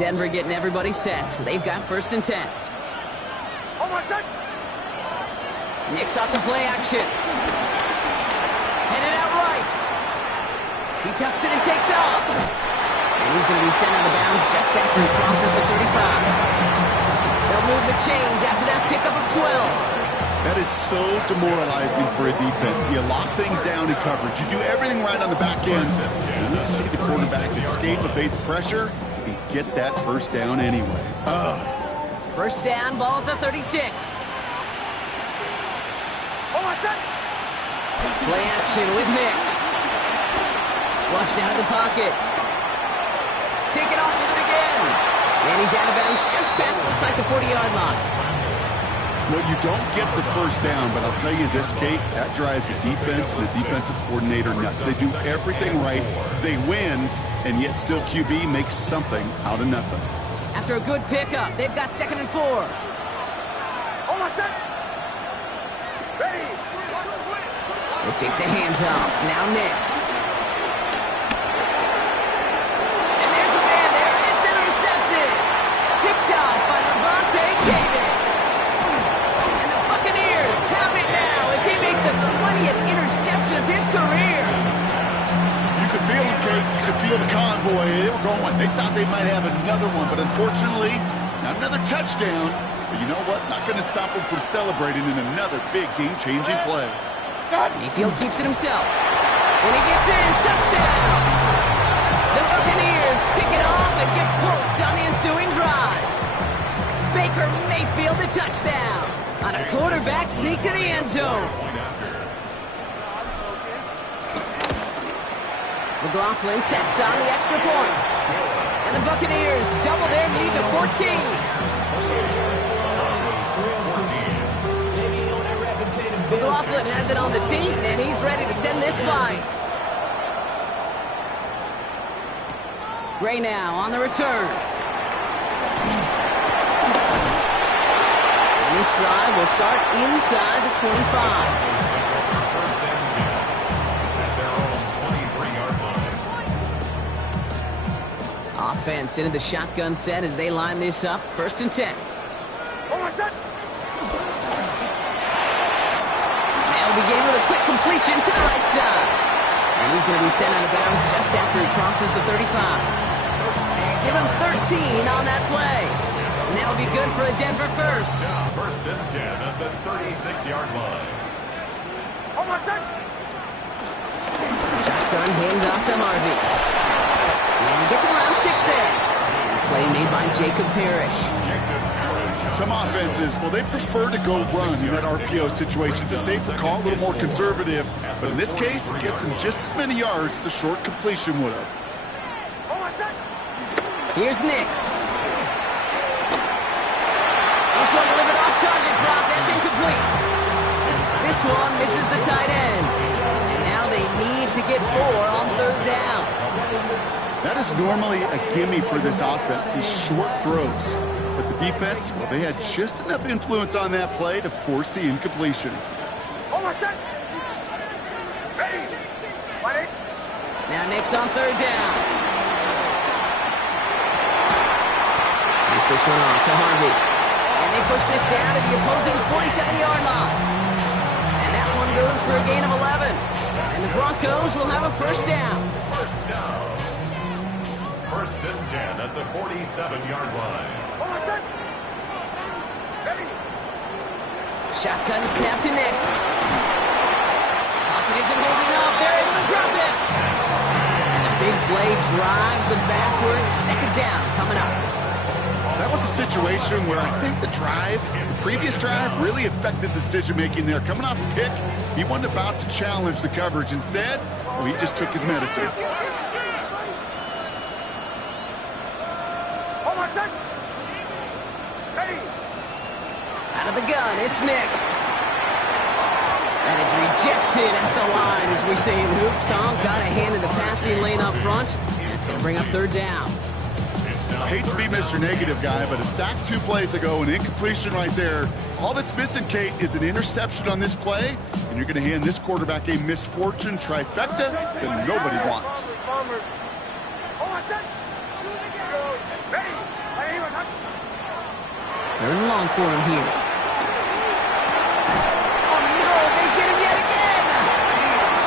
Denver getting everybody set. So they've got 1st and 10. Nick's off the play action. Headed out right. He tucks it and takes off. And he's going to be sent out of bounds just after he crosses the 35. They'll move the chains after that pickup of 12. That is so demoralizing for a defense. You lock things down in coverage. You do everything right on the back end. And you see the quarterback escape, evade the pressure, and get that 1st down anyway. 1st down, ball at the 36. Play action with Nix. Flushed out of the pocket. Take it off with it again. And he's out of bounds just past, looks like the 40-yard line. Well, you don't get the 1st down, but I'll tell you this, Kate, that drives the defense and the defensive coordinator nuts. They do everything right. They win, and yet still QB makes something out of nothing. After a good pickup, they've got 2nd and 4. Ready. They take the hands off. Now Nix. And there's a man there. It's intercepted. Picked off by Levante David. And the Buccaneers have it now as he makes the 20th interception of his career. You could feel them, Kate. You could feel the convoy. They were going. They thought they might have another one, but unfortunately, not another touchdown. But you know what? Not going to stop them from celebrating in another big game-changing play. Mayfield keeps it himself. When he gets in, touchdown! The Buccaneers pick it off and get points on the ensuing drive. Baker Mayfield the touchdown on a quarterback sneak to the end zone. McLaughlin sets on the extra point. And the Buccaneers double their lead to 14. McLaughlin has it on the team, and he's ready to send this flying. Gray now on the return. And this drive will start inside the 25. Offense into the shotgun set as they line this up. 1st and 10. Begin with a quick completion to the right side. And he's going to be sent out of bounds just after he crosses the 35. Give him 13 on that play. And that'll be good for a Denver 1st. 1st and 10 at the 36-yard line. Shotgun handoff to Harvey. And he gets around 6 there. Play made by Jacob Parrish. Some offenses, well, they prefer to go run in that RPO situation. It's a safer call, a little more conservative. But in this case, it gets him just as many yards as a short completion would have. Here's Nix. This one delivered off target, Brock. That's incomplete. This one misses the tight end. And now they need to get 4 on 3rd down. That is normally a gimme for this offense, these short throws. But the defense, well, they had just enough influence on that play to force the incompletion. Now Nix on 3rd down. Push this one off to Harvey. And they push this down to the opposing 47-yard line. And that one goes for a gain of 11. And the Broncos will have a 1st down. 1st down. 1st and 10 at the 47-yard line. Shotgun snap to Nix. Pocket isn't holding up. They're able to drop it. And the big play drives them backwards. 2nd down coming up. That was a situation where I think the previous drive really affected the decision-making there. Coming off a pick, he wasn't about to challenge the coverage. Instead, well, he just took his medicine. Out of the gun, it's Nix. That is rejected at the line, as we say in hoops. Got a hand in the passing lane up front. And it's going to bring up 3rd down. I hate to be Mr. Negative guy, but a sack 2 plays ago, an incompletion right there. All that's missing, Kate, is an interception on this play, and you're going to hand this quarterback a misfortune trifecta that nobody wants. Ready. Third and long for him here. Oh no, they get him yet again!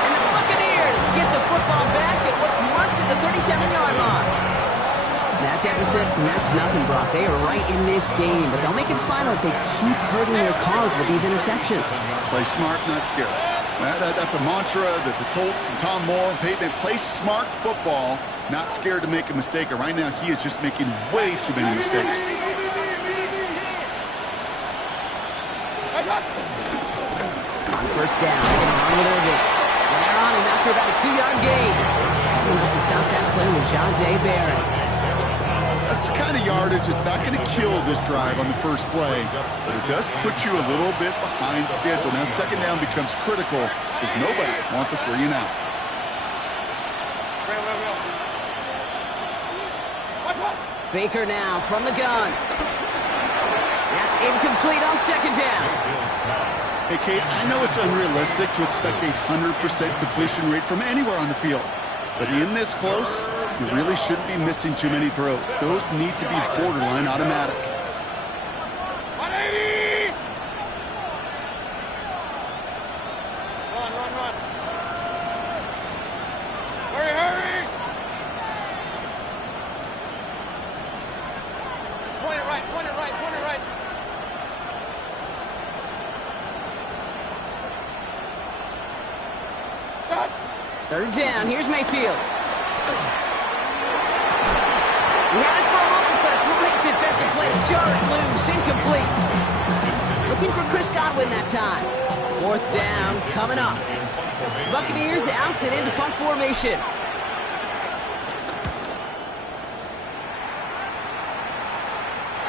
And the Buccaneers get the football back at what's marked at the 37-yard line. That deficit, that's nothing, Brock. They are right in this game, but they'll make it final if they keep hurting their cause with these interceptions. Play smart, not scared. That's a mantra that the Colts and Tom Moore and Peyton play smart football, not scared to make a mistake. And right now, he is just making way too many mistakes. On first down, they're going to run with Irving. And they're on him after about a 2-yard gain. Enough to stop that play with Jahdae Barrett. That's the kind of yardage that's not going to kill this drive on the first play, but it does put you a little bit behind schedule. Now, second down becomes critical because nobody wants a 3 and out. Baker now from the gun. That's incomplete on second down. Hey, Kate, I know it's unrealistic to expect a 100% completion rate from anywhere on the field, but in this close, you really shouldn't be missing too many throws. Those need to be borderline automatic. 180! Run. Hurry! Point it right. Third down, here's Mayfield. He had it for a moment, but a great defensive play to jar it loose. Incomplete. Looking for Chris Godwin that time. Fourth down coming up. Buccaneers out and into punt formation.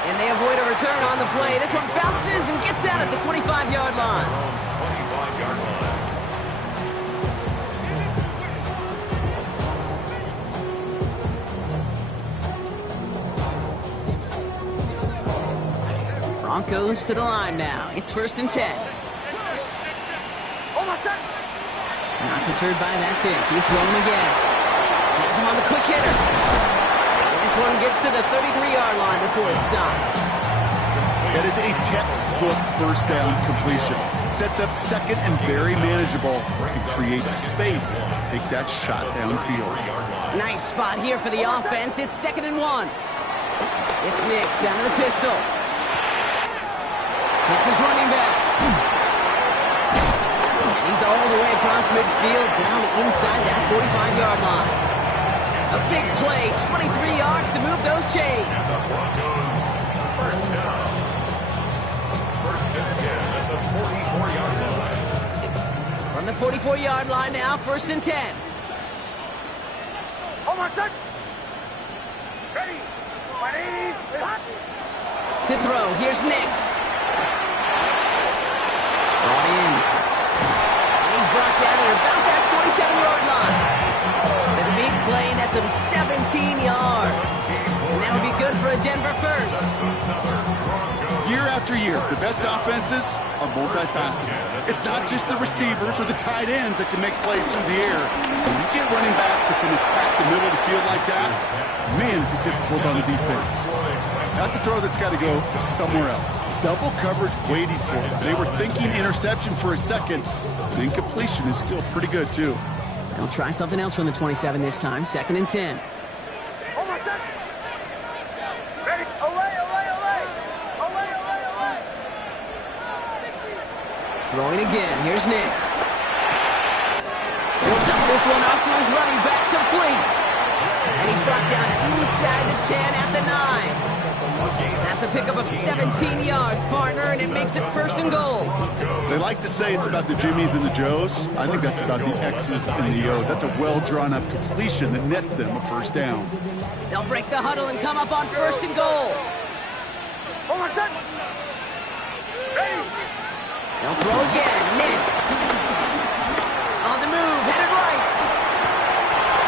And they avoid a return on the play. This one bounces and gets out at the 25-yard line. 25-yard line. Broncos to the line now. It's first and 10. Not deterred by that pick. He's throwing again. Gets him on the quick hitter. This one gets to the 33-yard line before it stops. That is a textbook first down completion. Sets up second and very manageable and creates space to take that shot downfield. Nice spot here for the offense. It's second and 1. It's Nix out of the pistol. It's his running back. And he's all the way across midfield, down inside that 45-yard line. A big play, 23 yards to move those chains. The Broncos, first down. First and 10 at the 44-yard line. From the 44-yard line now, first and 10. Ready. To throw, here's Nix. Brought in. And he's brought down at about that 27-yard line. The big play, that's him 17 yards. And that'll be good for a Denver first. Year after year, the best offenses are multifaceted. It's not just the receivers or the tight ends that can make plays through the air. When you get running backs that can attack the middle of the field like that, man, is it difficult on the defense. That's a throw that's got to go somewhere else. Double coverage waiting for them. They were thinking interception for a second. The incompletion is still pretty good, too. They'll try something else from the 27 this time. Second and 10. Ready. Throwing again. Here's Nix. He'll dump this one off to his running back. Complete. And he's brought down inside the 10 at the 9. That's a pickup of 17 yards, partner, and it makes it first and goal. They like to say it's about the Jimmies and the Joes. I think that's about the X's and the O's. That's a well-drawn-up completion that nets them a first down. They'll break the huddle and come up on first and goal. They'll throw again. Nix. On the move, headed right.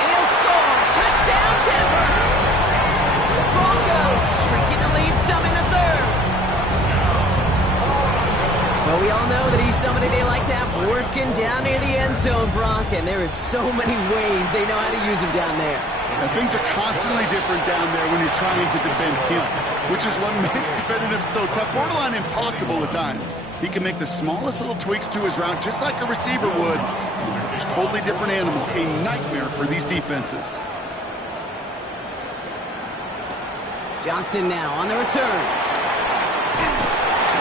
And he'll score. Touchdown, Denver. The Broncos shrinking the lead some in the third. Well, we all know that he's somebody they like to have working down near the end zone, Brock, and there is so many ways they know how to use him down there. Now, things are constantly different down there when you're trying to defend him, which is what makes defending him so tough, borderline impossible at times. He can make the smallest little tweaks to his route just like a receiver would. It's a totally different animal, a nightmare for these defenses. Johnson now on the return.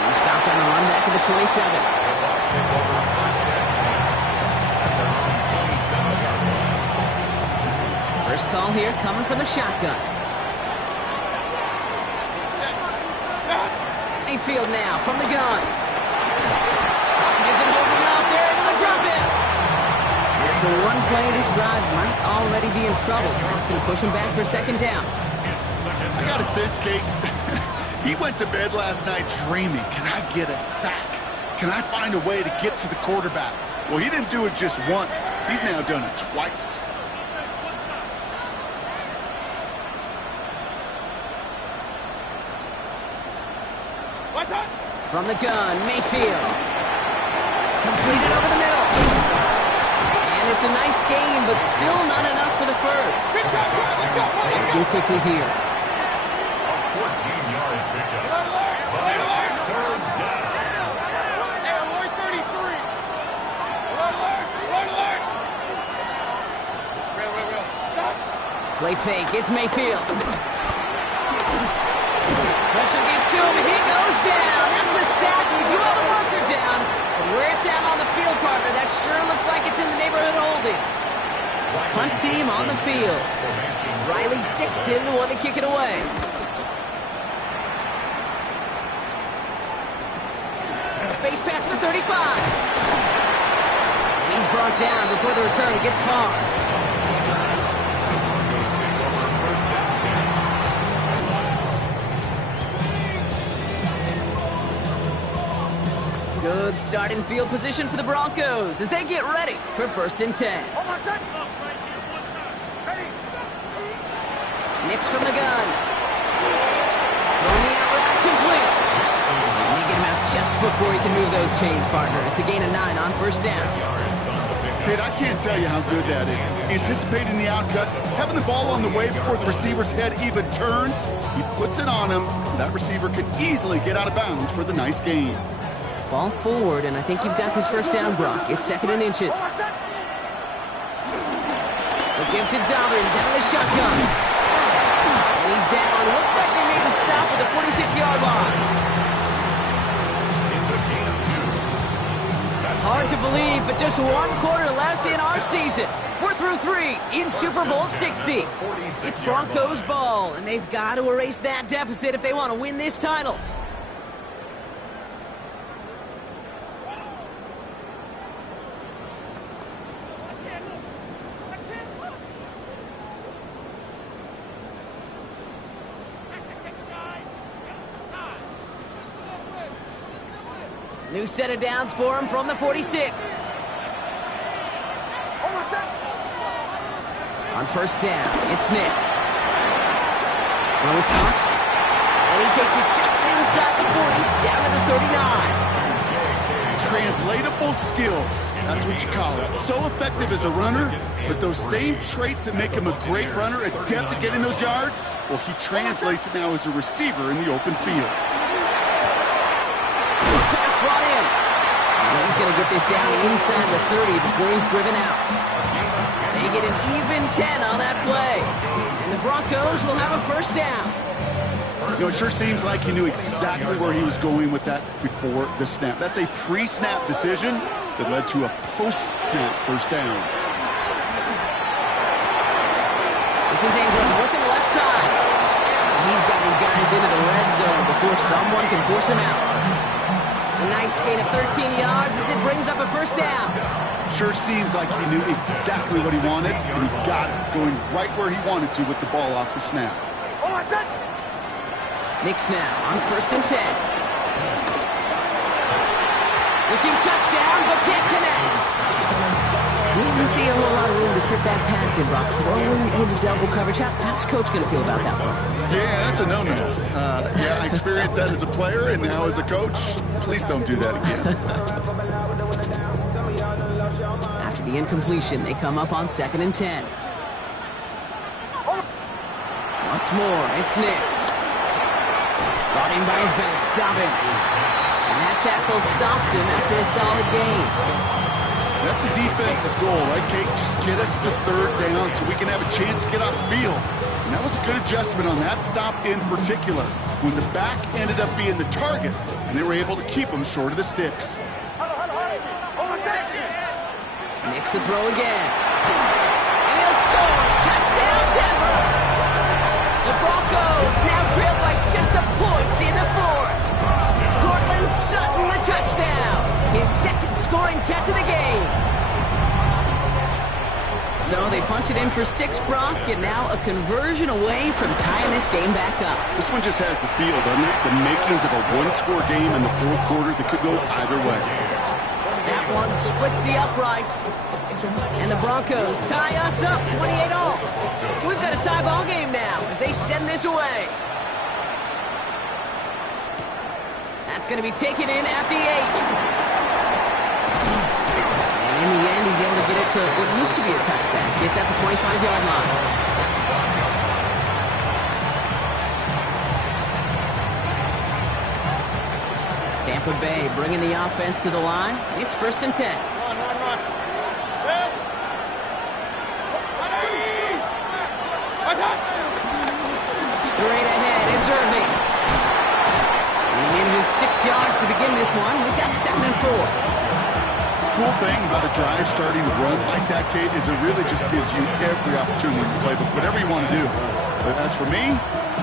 He stopped on the run back of the 27. First call here coming from the shotgun. Mayfield now from the gun. He isn't holding up. They're able to drop it. After one play, this drive might already be in trouble. That's going to push him back for second down. I got a sense, Kate. He went to bed last night dreaming, can I get a sack? Can I find a way to get to the quarterback? Well, he didn't do it just once. He's now done it twice. From the gun, Mayfield. Completed over the middle. And it's a nice game, but still not enough for the first. Working quickly here. 14-yard pickup. But it's third down. Play fake, it's Mayfield. Pressure gets to him, and he goes down. That's a sack. We do have a marker down. But where it's at on the field, partner, that sure looks like it's in the neighborhood of holding. Punt team on the field. Riley Dixon, the one to kick it away. Space pass to the 35. And he's brought down before the return gets far. Good starting field position for the Broncos as they get ready for 1st and 10. Nix from the gun. Throwing the out route complete. And they get him out just before he can move those chains, partner. It's a gain of 9 on 1st down. Kid, I can't tell you how good that is. Anticipating the outcut, having the ball on the way before the receiver's head even turns. He puts it on him so that receiver can easily get out of bounds for the nice gain. Fall forward, and I think you've got this 1st down, Brock. It's 2nd and inches. The give to Dobbins out of the shotgun. And he's down. Looks like they made the stop at the 46-yard line. It's a gain of 2. Hard to believe, but just 1 quarter left in our season. We're through 3 in Super Bowl 60. It's Broncos ball, and they've got to erase that deficit if they want to win this title. New set of downs for him from the 46. On 1st down, it's Nix. Throws caught. And he takes it just inside the 40, down to the 39. Translatable skills. That's what you call it. So effective as a runner, but those same traits that make him a great runner, adept at getting those yards, well, he translates it now as a receiver in the open field. Pass brought in. And he's going to get this down inside the 30 before he's driven out. They get an even 10 on that play. And the Broncos will have a 1st down. You know, it sure seems like he knew exactly where he was going with that before the snap. That's a pre-snap decision that led to a post-snap 1st down. This is Ingram working the left side. He's got his guys into the red zone before someone can force him out. A nice gain of 13 yards as it brings up a 1st down. Sure seems like he knew exactly what he wanted, and he got it, going right where he wanted to with the ball off the snap. Nix now on 1st and 10. Looking touchdown, but can't connect. Didn't see a whole lot of room to fit that pass in, Brock. Throwing into double coverage. How's Coach going to feel about that one? Yeah, that's a no-no. Yeah, I experienced that as a player and now as a coach. Please don't do that again. the incompletion. They come up on 2nd and 10. Once more, it's Nix. Brought in by his back, Dobbins. And that tackle stops him after a solid gain. That's a defense's goal, right, Kate? Just get us to 3rd down so we can have a chance to get off the field. And that was a good adjustment on that stop in particular, when the back ended up being the target, and they were able to keep him short of the sticks. Nix to throw again. And he'll score. Touchdown, Denver. The Broncos now trail by just a point in the 4th. Cortland Sutton the touchdown. His 2nd scoring catch of the game. So they punch it in for 6, Brock, and now a conversion away from tying this game back up. This one just has the feel, doesn't it? The makings of a one-score game in the 4th quarter that could go either way. That one splits the uprights. And the Broncos tie us up 28-all. So we've got a tie ball game now as they send this away. That's going to be taken in at the 8. And in the end, he's able to get it to what used to be a touchback. It's at the 25-yard line. Tampa Bay bringing the offense to the line. It's 1st and 10. Run. Straight ahead, it's Irving. Getting in his 6 yards to begin this one. We've got 2nd and 4. Cool thing about a drive starting to run like that, Kate, is it really just gives you every opportunity to play with whatever you want to do. But as for me, I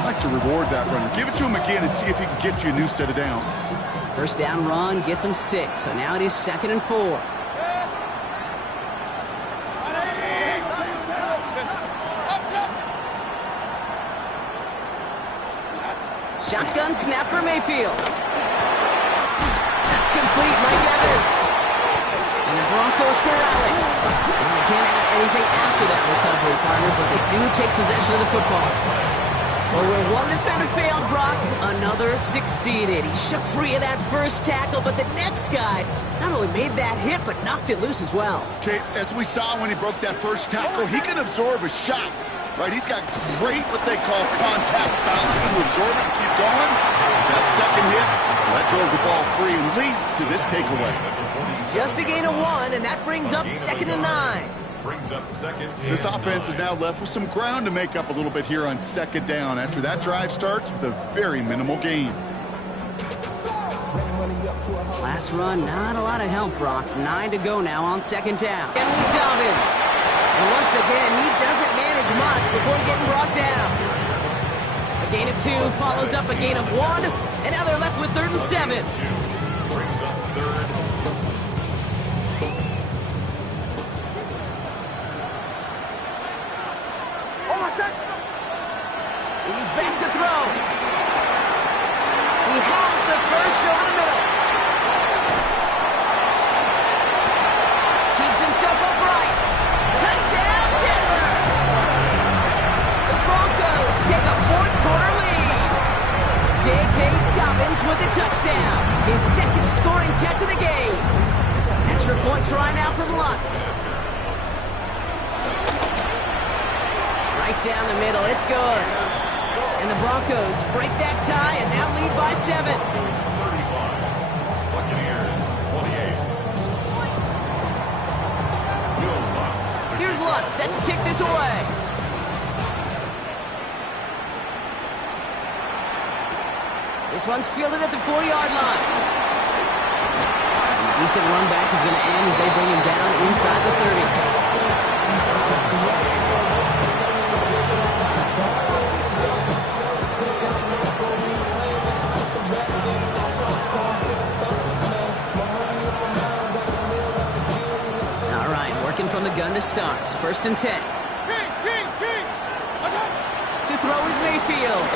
like to reward that runner. Give it to him again and see if he can get you a new set of downs. 1st down run gets him 6. So now it is 2nd and 4. Shotgun snap for Mayfield. That's complete, Mike Evans. And the Broncos corral it. And they can't add anything after that recovery, partner, but they do take possession of the football. Well, where one defender failed, Brock, another succeeded. He shook free of that first tackle, but the next guy not only made that hit, but knocked it loose as well. Kate, as we saw when he broke that first tackle, he can absorb a shot. Right, he's got great what they call contact balance to absorb it and keep going. That 2nd hit, that drove the ball free and leads to this takeaway. Just a gain of 1, and that brings up 2nd and 9. This offense is now left with some ground to make up a little bit here on 2nd down after that drive starts with a very minimal gain. Last run, not a lot of help, Brock. 9 to go now on 2nd down. And with Dobbins. And once again, he doesn't manage much before getting brought down. A gain of 2 follows up a gain of 1, and now they're left with 3rd and 7. Brings up 3rd. He's back to throw. He has the first over the middle. Keeps himself upright. Touchdown, Denver! The Broncos take a 4th quarter lead. J.K. Dobbins with the touchdown. His 2nd scoring catch of the game. Extra point try now from Lutz. Right down the middle, it's good. And the Broncos break that tie and now lead by 7. 35. Buccaneers, 28. Here's Lutz, set to kick this away. This one's fielded at the 4-yard line. And a decent run back is going to end as they bring him down inside the 30. From the gun to start. 1st and 10. To throw is Mayfield.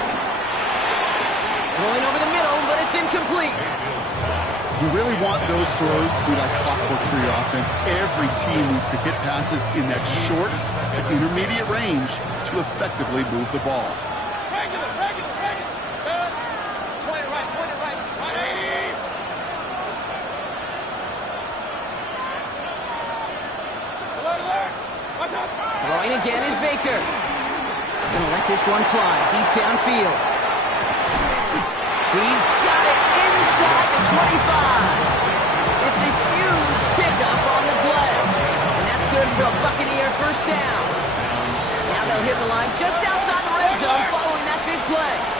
Throwing over the middle, but it's incomplete. You really want those throws to be like clockwork for your offense. Every team needs to hit passes in that short to intermediate range to effectively move the ball. Throwing again is Baker. Gonna let this one fly deep downfield. He's got it inside the 25. It's a huge pickup on the play. And that's good for a Buccaneer first down. Now they'll hit the line just outside the red zone following that big play.